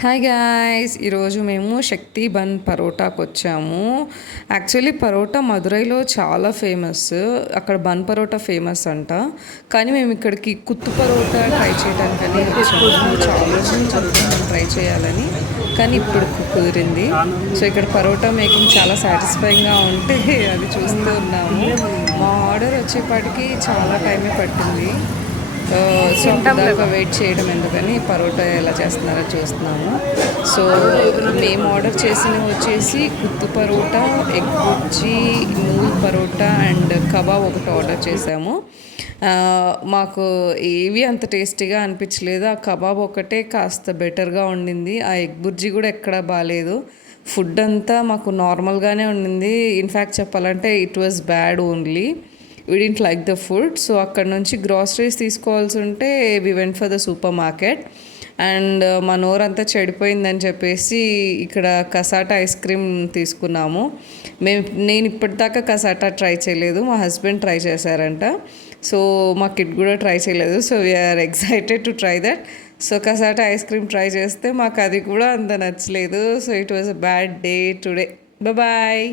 Hi guys, ఈరోజు మేము శక్తి bun పరోటాకు వచ్చాము. యాక్చువల్లీ పరోటా మదురైలో చాలా ఫేమస్, అక్కడ బన్ పరోటా ఫేమస్ అంట. కానీ మేము ఇక్కడికి కుత్తు పరోటా ట్రై చేయడానికని వచ్చాము. చాలా రోజుల నుంచి అనుకుంటున్నాం ట్రై చేయాలని, కానీ ఇప్పుడు కుదిరింది. సో ఇక్కడ పరోటా మేకింగ్ చాలా సాటిస్ఫైయింగ్గా ఉంటే అది చూస్తూ ఉన్నాము. మా ఆర్డర్ వచ్చేపాటికి చాలా టైమే పట్టింది. సో దాకా వెయిట్ చేయడం ఎందుకని పరోటా ఎలా చేస్తున్నారో చూస్తున్నాము. సో మేము ఆర్డర్ చేసినవి వచ్చేసి గుత్తు పరోటా, ఎగ్ బుర్జీ, నూల్ పరోటా అండ్ కబాబ్ ఒకటి ఆర్డర్ చేసాము. మాకు ఏవి అంత టేస్టీగా అనిపించలేదు. ఆ కబాబ్ ఒకటే కాస్త బెటర్గా ఉండింది. ఆ ఎగ్ బుర్జీ కూడా ఎక్కడా బాగాలేదు. ఫుడ్ అంతా మాకు నార్మల్గానే ఉండింది. ఇన్ఫ్యాక్ట్ చెప్పాలంటే it was bad only. We didn't like the food. So అక్కడ నుంచి గ్రాసరీస్ తీసుకోవాల్సి ఉంటే we went for the supermarket. And మా నోరంతా చెడిపోయిందని చెప్పేసి ఇక్కడ కసాటా ఐస్ క్రీమ్ తీసుకున్నాము. నేను ఇప్పటిదాకా కసాటా ట్రై చేయలేదు, మా హస్బెండ్ ట్రై చేశారంట. సో మా కిడ్ కూడా ట్రై చేయలేదు. So we are excited to try that. So cassata ice cream try చేస్తే మాకు అది కూడా అంత నచ్చలేదు. So it was a bad day today. Bye.